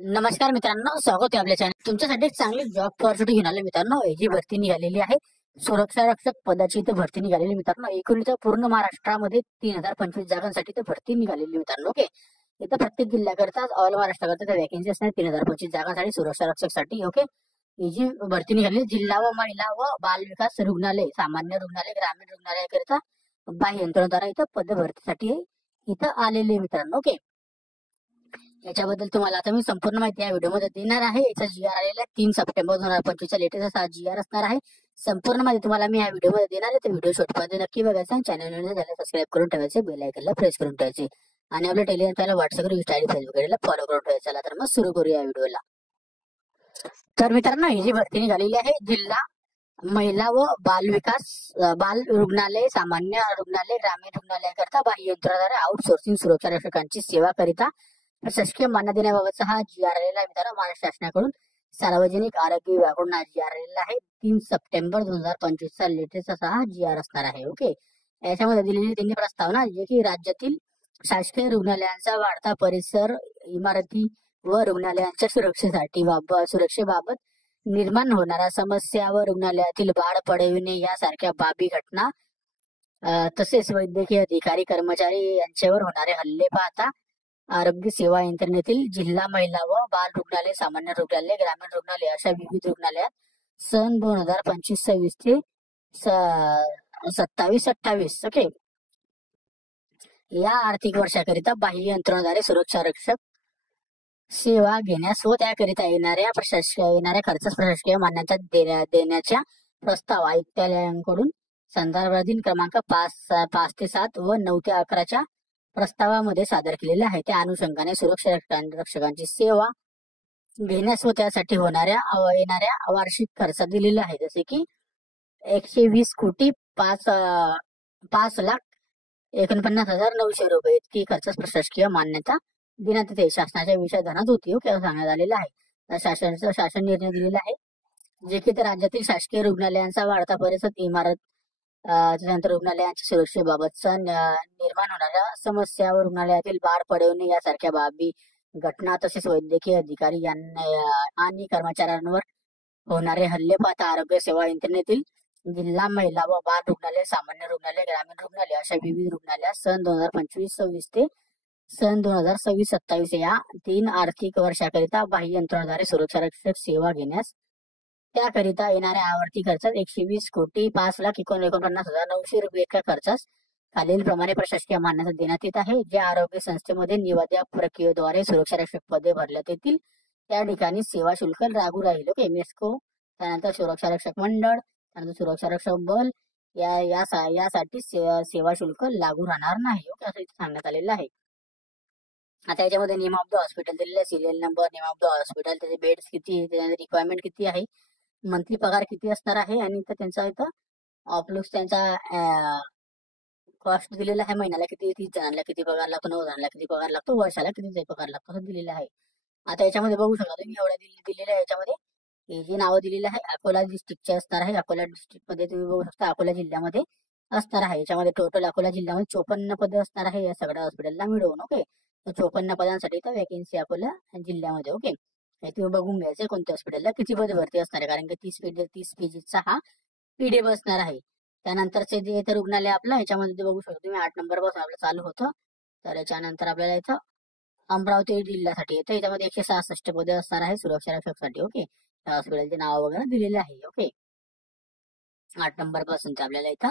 नमस्कार मित्रांनो, स्वागत आहे आपल्या चॅनल. तुमच्यासाठी एक चांगली जॉब ऑपॉर्च्युनिटी घेऊन आले मित्रांनो. ही भरती निघालेली आहे. सुरक्षा रक्षक पदाची इथं भरती निघालेली मित्रांनो. एकूण इथं पूर्ण महाराष्ट्रामध्ये 3025 जागांसाठी इथं भरती निघालेली मित्रांनो. ओके, इथं प्रत्येक जिल्ह्याकरता ऑल महाराष्ट्राकरता वॅकेन्सी असणार 3025 जागांसाठी सुरक्षा रक्षकसाठी. ओके, ही जी भरती निघाली जिल्हा व महिला व बाल विकास रुग्णालय, सामान्य रुग्णालय, ग्रामीण रुग्णालयाकरिता बाह्य यंत्रणेद्वारा इथं पद भरतीसाठी इथं आलेले मित्रांनो. ओके, याच्याबद्दल तुम्हाला आता मी संपूर्ण माहिती या व्हिडिओमध्ये देणार आहे. याचा GR आलेला 3 सप्टेंबर 2025 चा लेटेस्ट असा GR असणार आहे. संपूर्ण माहिती तुम्हाला मी या व्हिडिओमध्ये देणार आहे. तर व्हिडिओ शेवटपर्यंत नक्की बघायचा. चॅनल सबस्क्राईब करून ठेवायचे, बेल आयकॉनला प्रेस करून ठेवायचे आणि आपल्या टेलिग्राम चॅनल, व्हॉट्सअप, इंस्टा आणि फेसबुक फॉलो करून ठेवायचा. चला तर मग सुरू करूया व्हिडिओला. तर मित्रांनो, ही जी भरती निघालेली आहे जिल्हा महिला व बाल विकास बाल रुग्णालय, सामान्य रुग्णालय, ग्रामीण रुग्णालयाकरता बाह्य यंत्रणाद्वारे आउटसोर्सिंग सुरक्षा रक्षकांची सेवा करिता प्रशासकीय मान्यता देण्याबाबतचा हा GR आलेला आहे मित्रांनो. महाराष्ट्र शासनाकडून सार्वजनिक आरोग्य विभागाकडून हा GR आलेला आहे. 3 सप्टेंबर 2025 चा लेटेस्ट असा हा GR असणार आहे. ओके, याच्यामध्ये दिलेली त्यांनी प्रस्तावना जे की राज्यातील शासकीय रुग्णालयांचा वाढता परिसर, इमारती व रुग्णालयांच्या सुरक्षेबाबत निर्माण होणाऱ्या समस्या व रुग्णालयातील वाढ पडविणे यासारख्या बाबी घटना तसेच वैद्यकीय अधिकारी कर्मचारी यांच्यावर होणारे हल्ले पाहता आरोग्य सेवा यंत्रणेतील जिल्हा महिला व बाल रुग्णालय, सामान्य रुग्णालय, ग्रामीण रुग्णालय अशा विविध रुग्णालयात सन 2025-26 ते 27-28 ओके या आर्थिक वर्षाकरिता बाह्य यंत्रणेद्वारे सुरक्षा रक्षक सेवा घेण्यास व त्याकरिता येणाऱ्या खर्चास प्रशासकीय मान्यता देण्याच्या प्रस्ताव आयुक्तालयांकडून संदर्भाधीन क्रमांक 5 ते 7 व 9 ते 11 प्रस्तावामध्ये सादर केलेले आहे. त्या अनुषंगाने सुरक्षा रक्षकांची सेवा घेण्यास व त्यासाठी येणाऱ्या वार्षिक खर्च दिलेला आहे. जसे की 120 कोटी 5,49,900 रुपये इतकी खर्च प्रशासकीय मान्यता देण्यात येते. शासनाच्या विषय धनात होती ओके असं सांगण्यात आलेलं आहे. शासन निर्णय दिलेला आहे जे की राज्यातील शासकीय रुग्णालयांचा वाढता परिसर, इमारत, त्यानंतर रुग्णालयांच्या सुरक्षेबाबतचा निर्माण होणाऱ्या समस्या व रुग्णालयातील वाढ पडविणे यासारख्या बाबी घटना तसेच वैद्यकीय अधिकारी आणि कर्मचाऱ्यांवर होणारे हल्ले पाहता आरोग्य सेवा यंत्रणेतील जिल्हा महिला व बाल रुग्णालय, सामान्य रुग्णालय, ग्रामीण रुग्णालय अशा विविध रुग्णालयात सन 2025-26 ते सन 2026-27 या 3 आर्थिक वर्षाकरिता बाह्य यंत्रणेद्वारे सुरक्षा रक्षक सेवा घेण्यास त्याकरिता येणाऱ्या आवर्ती खर्चात 120 कोटी 5,49,900 रुपये इतक्या खर्चास खालील प्रमाणे प्रशासकीय मान्यता देण्यात येत आहे. ज्या आरोग्य संस्थेमध्ये निविदा प्रक्रियेद्वारे सुरक्षा रक्षक पदे भरण्यात येतील त्या ठिकाणी सेवा शुल्क लागू राहील. ओके, मेस्को, त्यानंतर सुरक्षा रक्षक मंडळ, त्यानंतर सुरक्षा रक्षक बल यासाठी सेवा शुल्क लागू राहणार नाही. ओके, असं इथे सांगण्यात आलेलं आहे. आता याच्यामध्ये नेम ऑफ द हॉस्पिटल दिलेलं आहे, serial number, name of the hospital, त्याचे बेड्स किती, त्याच्यानंतर रिक्वायरमेंट किती आहे, मंथली पगार किती असणार आहे आणि त्यांचा इथं ऑफलुक्स त्यांचा कॉस्ट दिलेला आहे. महिन्याला किती, 30 जणांना किती पगार लागतो, 9 जणांना किती पगार लागतो, वर्षाला किती पगार लागतो असं दिलेलं आहे. आता याच्यामध्ये बघू शकता तुम्ही एवढ्या दिलेल्या आहे. याच्यामध्ये हे जे नावं दिलेली आहे अकोला डिस्ट्रिक्टचे असणार आहे. अकोला डिस्ट्रिक्ट मध्ये तुम्ही बघू शकता अकोला जिल्ह्यामध्ये असणार आहे. याच्यामध्ये टोटल अकोला जिल्ह्यामध्ये 54 पदे असणार आहे या सगळ्या हॉस्पिटलला मिळवून. ओके, 54 पदांसाठी इथं वॅकेन्सी अकोला जिल्ह्यामध्ये. ओके, तुम्ही बघून घ्यायचं कोणत्या हॉस्पिटलला किती पद भरती असणार आहे, कारण की 30 पेजेसचा हा PDF असणार आहे. त्यानंतरचे जे इथं रुग्णालय आपलं याच्यामध्ये बघू शकतो तुम्ही 8 नंबर पासून आपलं चालू होतं. तर याच्यानंतर आपल्याला इथं अमरावती जिल्ह्यासाठी येतं. याच्यामध्ये 166 पदे असणार आहे सुरक्षा रक्षकसाठी. ओके, त्या हॉस्पिटलचे नाव वगैरे दिलेले आहे. ओके, 8 नंबर पासून ते आपल्याला इथं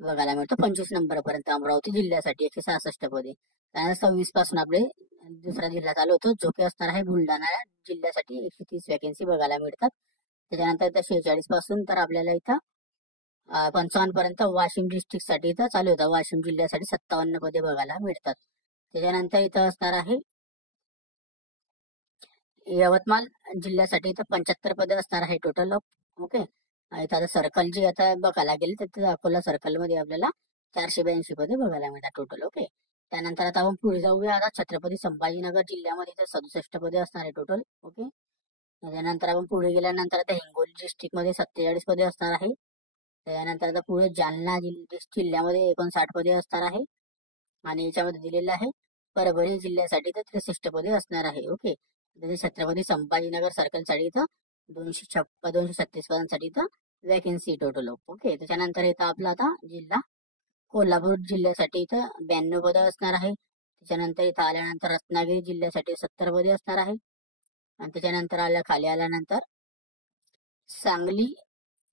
बघायला मिळतं 25 नंबर पर्यंत अमरावती जिल्ह्यासाठी 166 पदे. त्यानंतर 26 पासून आपले दुसरा जिल्हा चालू होतो जो की असणार आहे बुलढाणा जिल्ह्यासाठी 130 वॅकेन्सी बघायला मिळतात. त्याच्यानंतर इथं 46 पासून तर आपल्याला इथं 55 पर्यंत वाशिम डिस्ट्रिक्ट साठी इथं चालू होतं. वाशिम जिल्ह्यासाठी 57 पदे बघायला मिळतात. त्याच्यानंतर इथं असणार आहे यवतमाळ जिल्ह्यासाठी इथं 75 पदे असणार आहे टोटल. ओके, इथं आता सर्कल जी आता बघायला गेली तर अकोला सर्कल मध्ये आपल्याला 482 पदे बघायला मिळतात टोटल. ओके, त्यानंतर आता आपण पुढे जाऊया. आता छत्रपती संभाजीनगर जिल्ह्यामध्ये इथं 67 पदे असणार आहे टोटल. ओके, त्यानंतर आपण पुढे गेल्यानंतर आता हिंगोली डिस्ट्रिक्ट मध्ये 47 पदे असणार आहे. त्यानंतर आता पुढे जालना जिल्ह्यामध्ये 59 पदे असणार आहे आणि याच्यामध्ये दिलेलं आहे परभणी जिल्ह्यासाठी तर 63 पदे असणार आहे. ओके, जसे छत्रपती संभाजीनगर सर्कलसाठी इथं 236 पदांसाठी इथं वॅकन्सी टोटल. ओके, त्याच्यानंतर इथं आपला आता जिल्हा कोल्हापूर जिल्ह्यासाठी इथं 92 पदं असणार आहे. त्याच्यानंतर इथं आल्यानंतर रत्नागिरी जिल्ह्यासाठी 70 पदे असणार आहे. आणि त्याच्यानंतर खाली आल्यानंतर सांगली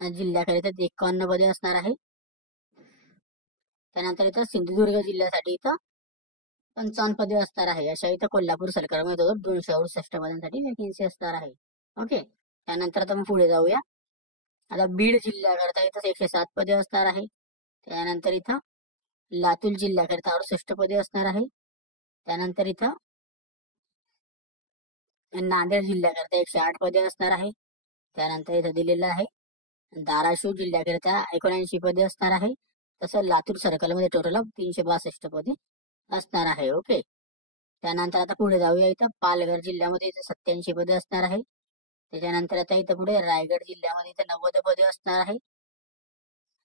जिल्ह्याकरिता 51 पदे असणार आहे. त्यानंतर इथं सिंधुदुर्ग जिल्ह्यासाठी इथं 55 पदे असणार आहे. अशा इथं कोल्हापूर सरकारमध्ये 268 पदांसाठी वॅकन्सी असणार आहे. ओके, त्यानंतर आता मग पुढे जाऊया. आता बीड जिल्ह्याकरता इथं 107 पदे असणार आहे. त्यानंतर इथं लातूर जिल्ह्याकरता 68 पदे असणार आहे. त्यानंतर इथं नांदेड जिल्ह्याकरता 108 पदे असणार आहे. त्यानंतर इथं दिलेलं आहे धाराशिव जिल्ह्याकरिता 79 पदे असणार आहे. तसं लातूर सर्कलमध्ये टोटल 362 पदे असणार आहे. ओके, त्यानंतर आता पुढे जाऊया. इथं पालघर जिल्ह्यामध्ये इथं 87 पदे असणार आहे. त्याच्यानंतर आता इथं पुढे रायगड जिल्ह्यामध्ये इथं 90 पदे असणार आहे.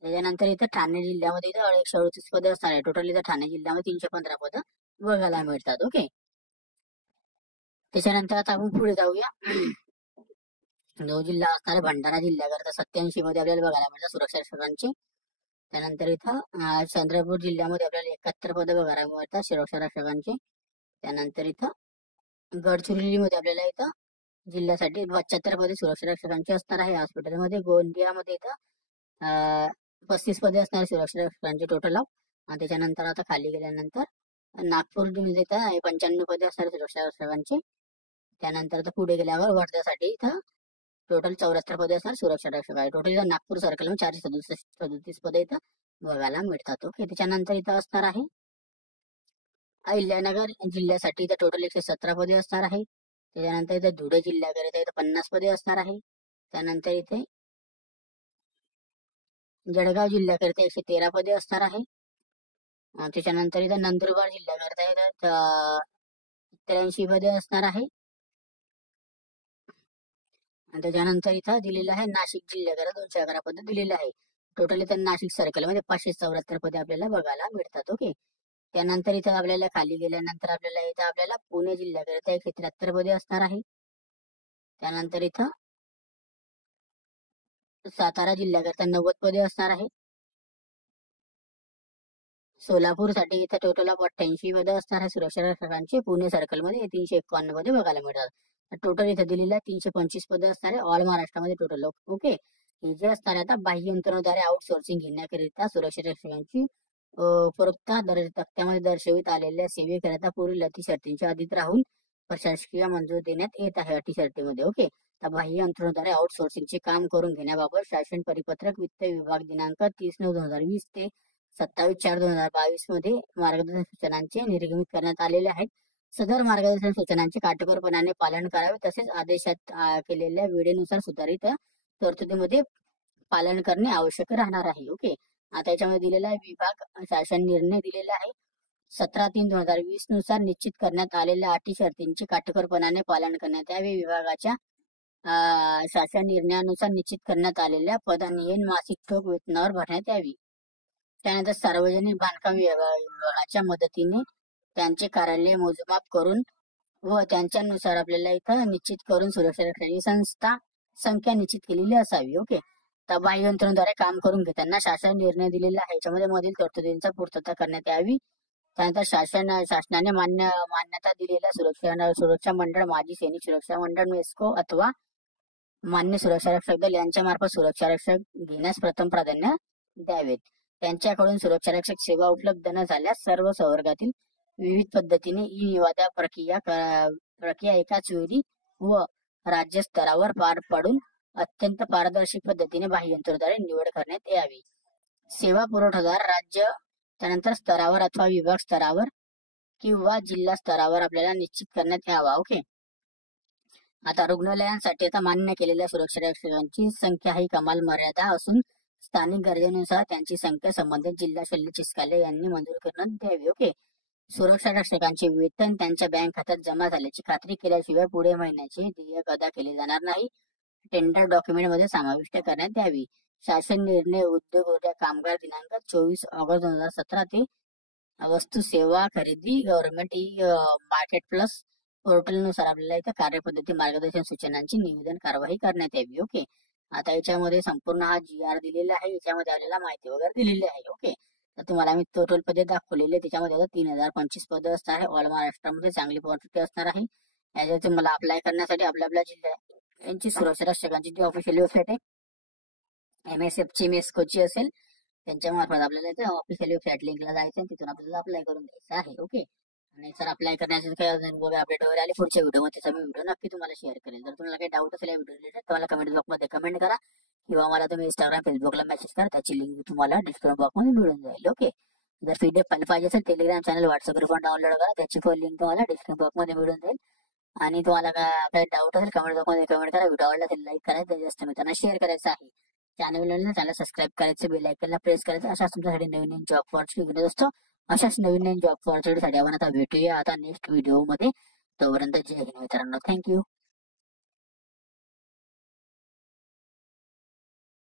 त्याच्यानंतर इथं ठाणे जिल्ह्यामध्ये इथं 138 पदे असणार आहे. टोटल इथं ठाणे जिल्ह्यामध्ये 315 पदं बघायला मिळतात. ओके, त्याच्यानंतर आता आपण पुढे जाऊया. जो जिल्हा असणार आहे भंडारा जिल्ह्याकरता 87 मध्ये आपल्याला बघायला मिळतात सुरक्षा रक्षकांचे. त्यानंतर इथं चंद्रपूर जिल्ह्यामध्ये आपल्याला 71 पदं बघायला मिळतात सुरक्षा रक्षकांचे. त्यानंतर इथं गडचिरोलीमध्ये आपल्याला इथं जिल्ह्यासाठी 72 पदे सुरक्षा रक्षकांची असणार आहे. हॉस्पिटलमध्ये गोंदियामध्ये इथं 35 पदे असणार सुरक्षा रक्षकांची टोटल ऑफ. त्याच्यानंतर आता खाली गेल्यानंतर नागपूर मध्ये इथं 95 पदे असणार सुरक्षा रक्षकांची. त्यानंतर आता पुढे गेल्यावर वर्ध्यासाठी इथं टोटल 74 पदे असणार सुरक्षा रक्षक आहे. टोटल इथं नागपूर सर्कल 437 पदे इथं बघायला मिळतात. ओके, त्याच्यानंतर इथं असणार आहे अहिल्यानगर जिल्ह्यासाठी इथं टोटल 117 पदे असणार आहे. त्याच्यानंतर इथं धुळे जिल्ह्याकरिता इथं 50 पदे असणार आहे. त्यानंतर इथे जळगाव जिल्ह्याकरिता 113 पदे असणार आहे. त्याच्यानंतर इथं नंदुरबार जिल्ह्याकरिता इथं 83 पदे असणार आहे. आणि त्याच्यानंतर इथं दिलेलं आहे नाशिक जिल्ह्याकरिता 211 पदे दिलेली आहे. टोटल इथं नाशिक सर्कलमध्ये 574 पदे आपल्याला बघायला मिळतात. ओके, त्यानंतर इथं आपल्याला खाली गेल्यानंतर आपल्याला पुणे जिल्ह्याकरिता 173 पदे असणार आहे. त्यानंतर इथं सातारा जिल्ह्याकरिता 90 पदे असणार आहे. सोलापूरसाठी इथं टोटल ऑफ 88 पदे असणार आहे सुरक्षा रक्षकांची. पुणे सर्कलमध्ये 351 पदे बघायला मिळतात. टोटल इथं दिलेलं 325 पदे असणार आहे ऑल महाराष्ट्रामध्ये टोटल. ओके, हे जे असणार आहे आता बाह्य यंत्रणेद्वारे आउटसोर्सिंग घेण्याकरिता सुरक्षा रक्षकांची उपरोक्ता तक्त्यामध्ये दर्शवित आलेल्या सेवेकरिता पुढील अटी शर्तींच्या अधीन राहून प्रशासकीय मंजूर देण्यात येत आहे. अटी शर्तीमध्ये ओके, तर बाह्य यंत्रणेद्वारे आउटसोर्सिंगचे काम करून घेण्याबाबत शासन परिपत्रक वित्त विभाग दिनांक 30/9/2020 ते 27/4/2022 मध्ये मार्गदर्शन सूचनांचे निर्गमित करण्यात आलेले आहेत. सदर मार्गदर्शन सूचनांचे काटेकोरपणाने पालन करावे. तसेच आदेशात केलेल्या वेळेनुसार सुधारित तरतुदीमध्ये पालन करणे आवश्यक राहणार आहे. ओके, आता याच्यामध्ये दिलेला विभाग शासन निर्णय दिलेला आहे 17/3/2020 नुसार निश्चित करण्यात आलेल्या अटी शर्तींचे काटेकोरपणाने पालन करण्यात यावे. विभागाच्या शासन निर्णयानुसार निश्चित करण्यात आलेल्या पदनियन मासिक ठोक वेतनावर भरण्यात यावी. त्यानंतर सार्वजनिक बांधकाम विभागाच्या मदतीने त्यांचे कार्यालय मोजमाप करून व त्यांच्यानुसार आपल्याला इथं निश्चित करून सुरक्षा रक्षकाची संस्था संख्या निश्चित केलेली असावी. ओके, तर बाह्य यंत्रणेद्वारे काम करून घेताना शासन निर्णय दिलेला आहे याच्यामध्ये मधील तरतुदींचा पूर्तता करण्यात यावी. त्यानंतर शासनाने मान्यता दिलेल्या सुरक्षा मंडळ, माजी सैनिक सुरक्षा मंडळ मेस्को अथवा मान्य सुरक्षा रक्षक दल यांच्या मार्फत सुरक्षा रक्षक घेण्यास प्रथम प्राधान्य द्यावेत. त्यांच्याकडून सुरक्षा रक्षक सेवा उपलब्ध न झाल्यास सर्व संवर्गातील विविध पद्धतीने ई निवादा प्रक्रिया एकाच वेळी व राज्य स्तरावर पार पाडून अत्यंत पारदर्शी पद्धतीने बाह्य यंत्रणेद्वारे निवड करण्यात यावी. सेवा पुरवठादार राज्य त्यानंतर स्तरावर अथवा विभाग स्तरावर किंवा जिल्हा स्तरावर आपल्याला निश्चित करण्यात यावा. ओके, आता रुग्णालयांसाठी आता मान्य केलेल्या सुरक्षा रक्षकांची संख्या ही कमाल मर्यादा असून स्थानिक गरजेनुसार त्यांची संख्या संबंधित जिल्हा शल्य चिकित्सालय यांनी मंजूर करण्यात द्यावी. ओके, सुरक्षा रक्षकांचे वेतन त्यांच्या बँक खात्यात जमा झाल्याची खात्री केल्याशिवाय पुढे महिन्याचे देयक अदा केले जाणार नाही. टेंडर डॉक्युमेंट मध्ये समाविष्ट करण्यात यावी. शासन निर्णय उद्योग व कामगार दिनांक 24 ऑगस्ट 2017 ते वस्तू सेवा खरेदी गव्हर्नमेंट ई मार्केट प्लस पोर्टलनुसार आपल्याला इथं कार्यपद्धती मार्गदर्शन सूचनांची निवेदन कारवाई करण्यात यावी. ओके, आता याच्यामध्ये संपूर्ण हा GR दिलेला आहे, याच्यामध्ये आपल्याला माहिती वगैरे दिलेली आहे. ओके, तर तुम्हाला मी टोटल पदे दाखवलेले, त्याच्यामध्ये आता 3025 पदं असणार आहे. ऑल महाराष्ट्रामध्ये चांगली पॉझिटिव्ह असणार आहे. याच्यात तुम्हाला अप्लाय करण्यासाठी आपल्या आपल्या जिल्ह्या यांची सुरक्षा रक्षकांची जी ऑफिशियल वेबसाईट आहे MSF ची मेस्कोची असेल, त्यांच्या मार्फत आपल्याला ऑफिशियल वेबसाईट लिंकला जायचं आणि तिथून आपल्याला अप्लाय करून द्यायचं आहे. ओके, आणि सर अप्लाय करण्याचे काही अजून अपडेट वगैरे आले पुढच्या व्हिडिओमध्ये, त्याचा मी व्हिडिओ नक्की तुम्हाला शेअर करेल. जर तुम्हाला काही डाऊट असेल या व्हिडिओ रिलेटेड तर मला कमेंट बॉक्समध्ये कमेंट करा किंवा मला तुम्ही इंस्टाग्राम फेसबुकला मेसेज करा, त्याची लिंक तुम्हाला डिस्क्रिप्शन बॉक्समध्ये मिळून जाईल. ओके, जर PDF फाईल पाहिजे असेल Telegram channel WhatsApp group download करा, त्याची लिंक तुम्हाला डिस्क्रिप्शन बॉक्समध्ये मिळून जाईल. आणि तुम्हाला काही डाऊट असेल कमेंट बॉक्समध्ये कमेंट करा. व्हिडिओ आवडला तर लाईक करायचं, जास्त मित्रांना शेअर करायचं आहे. चॅनल सबस्क्राईब करायचं, बेल आयकनला प्रेस करायचं. अशाच तुमच्यासाठी नवीन जॉब ऑपॉर्च्युनिटी घेऊन असतो. अशाच नवीन जॉब ऑपॉर्च्युनिटीसाठी आपण आता भेटूया आता नेक्स्ट व्हिडिओमध्ये. तोपर्यंत जय हिंद मित्रांनो, थँक्यू.